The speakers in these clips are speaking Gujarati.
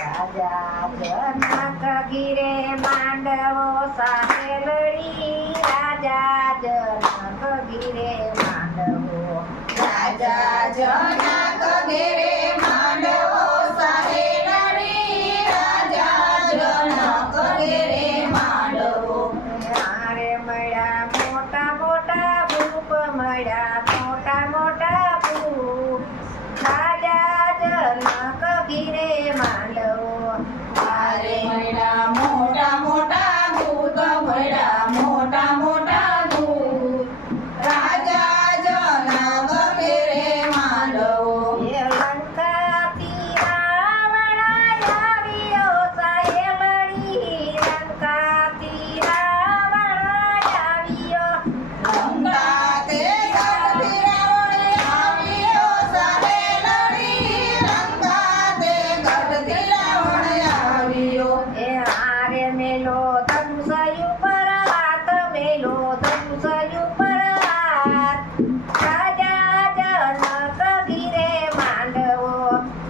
રાજા જનક ગીરે માંડવો સાહે લડી, રાજા જનક ગીરે માંડવો, રાજા જનક ઘેરે માંડવો સાહે લડી, રાજા જનક ઘેરે માંડવો. હારે મળ્યા મોટા મોટા ભૂપ, મળ્યા મોટા મોટા ભૂપ, રાજા જનક ગીરે માંડવો, હારે મળ્યા મોટા મોટા દૂત, મળ્યા મોટા મોટા દૂત, રાજા જનક ઘેરે માંડવો. એ લંકાથી રાવણ આવ્યો સાહે લડી, લંકાથી રાવણ આવ્યો, લંકા તે ગઢથી રાવણ આવ્યો સાહે લડી, લંકા તે ગઢથી રાવણ આવ્યો. એ હારે મેલો ધનુષ ઉપર હાથ, મેલો ધનુષ ઉપર હાથ, રાજા જનક ગીરે માંડવો,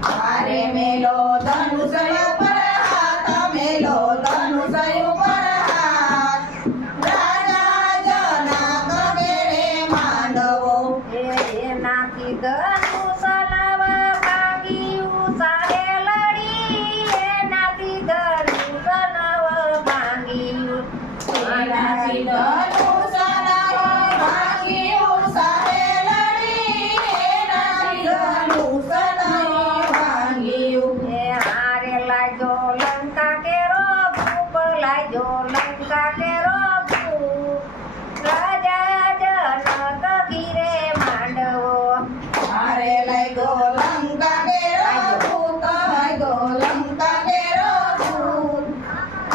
હારે મેલો ધનુષ ઉપર હાથ, મેલો ધનુષ ઉપર હાથ, રાજા જનક ઘેરે માંડવો. એનાથી ધનુષ નવ ભાંગ્યું સાહે લડી, એનાથી ધનુષ નવ ભાંગ્યું, એનાથી ધનુષ નવ ભાંગ્યું સાહે લડી, એનાથી ધનુષ નવ ભાંગ્યું. એ હારે લાજો લંકા કેરો ભૂપ, લાજો લંકા કેરો ભૂપ, રાજા જનક ગીરે માંડવો, હારે લાગ્યો લંકા કેરો ભૂત, લાગ્યો લંકા કેરો ભૂત,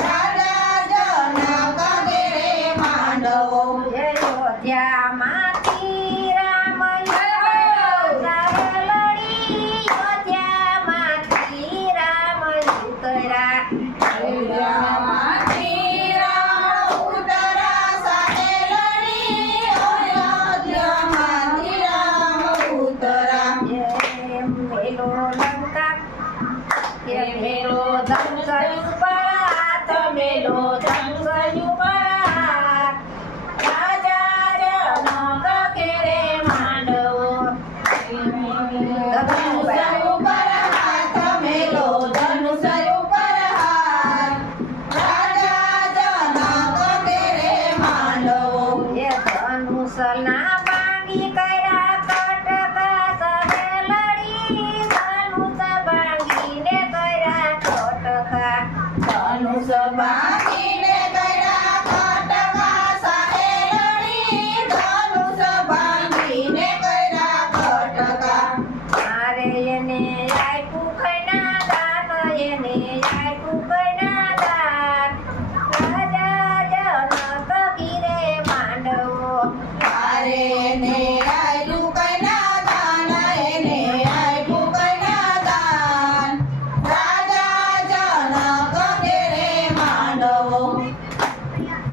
રાજા જનક ઘેરે માંડવો. અયોધ્યામાંથી રામ આવ્યો સાહે લડી, અયોધ્યામાંથી રામ ઉતર્યા, અયોધ્યામાંથી રામ ઉતરા સાહે લડી, અયોધ્યામાંથી રામ ઉતરા. મેલો લંકા એ મેલો ધનુષ ઉપર હાથ, મેલો ધનુષ ઉપર હાથ, રાજા જનક ઘેરે માંડવો, ધનુષ